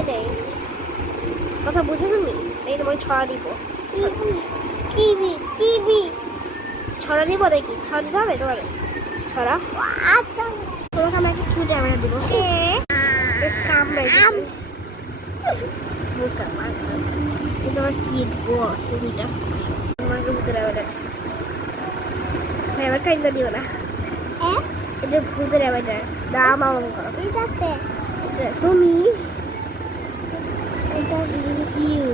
এটাই কথা বুঝে তুমি? এই তোমাকে ছড়া দিব। টিভি টিভি ছড়া দিব দেখি, ছড়া দিতে হবে তোমার ছড়া। তোমাকে আমি একটা কিউট ক্যামেরা দিব। কামড়াই তোমার কিউট বস দুইটা তোমাকে ভূতের আবার আসছে। এবার কাইন্দা দিও না, এটা ভূতের আবার দাম আমন করো। তুমি এটা দিস ইউ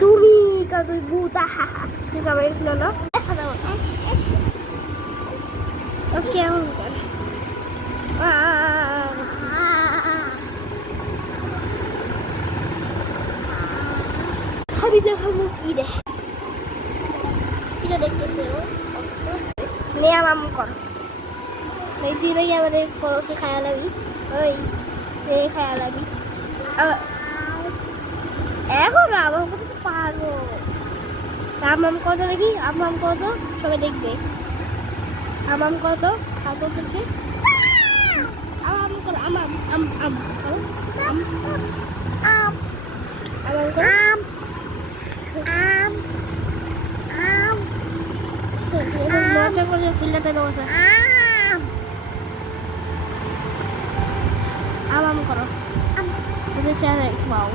তুমি কাকুই ভূত তুই কামাই ছিল না। ওকে এমন কর। আমি দেখাবো কি রে, এটা দেখতেছে নেয়া মাম কর। এই দিনই আমাদের ফরসে খায়া লাগি, ওই মেয়ে খায়া লাগি এখন আমার কত পারবো। আম কত দেখি, আম কত সবাই দেখবে। আম কত কত দেখবে। আম করো, আম আম আম করো, আম আম আম করো, আম আম আম মজা করে ফিল্টারটা দেওয়া যায়। আম আম করো, ওদের চেহারা স্মাও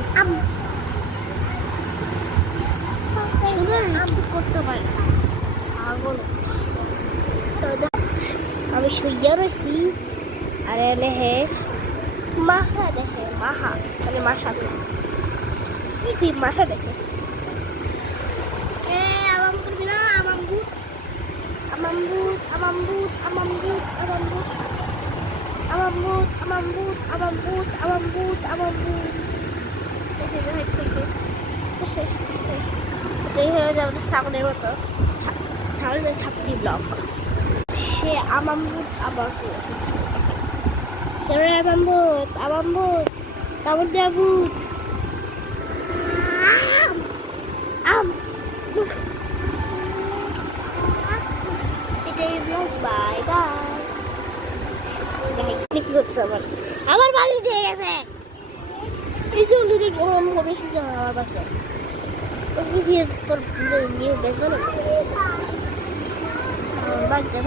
শুধু রিপিট করতে পারে না ছাগল। আমি শুইয়া রয়েছি আর এনে হে মাথা দেখে, মাহা মানে মাসা কি তুই মাথা দেখে। আমাম করবি না, আমাম ভূত আমাম ভূত আমাম ভূত আমাম ভূত আমাম ভূত আমাম ভূত আমাম ভূত আমাম ভূত আমাম ভূত আমাম ভূত। এটাই হয়ে যাবে ছাগলের মতো, ছাগলের ছাপড়ি ব্লক। সে আমাম ভূত আবার আমাম ভূত আমাম ভূত কামড় দেয়া ভূত আম। এটাই ব্লগ, বাই বাই। কি করছে আমার বালি দিয়ে গেছে। এই যে ওদের গরম হবে শুধু আমার বাসায় নিউ বেঙ্গল বাড়িতে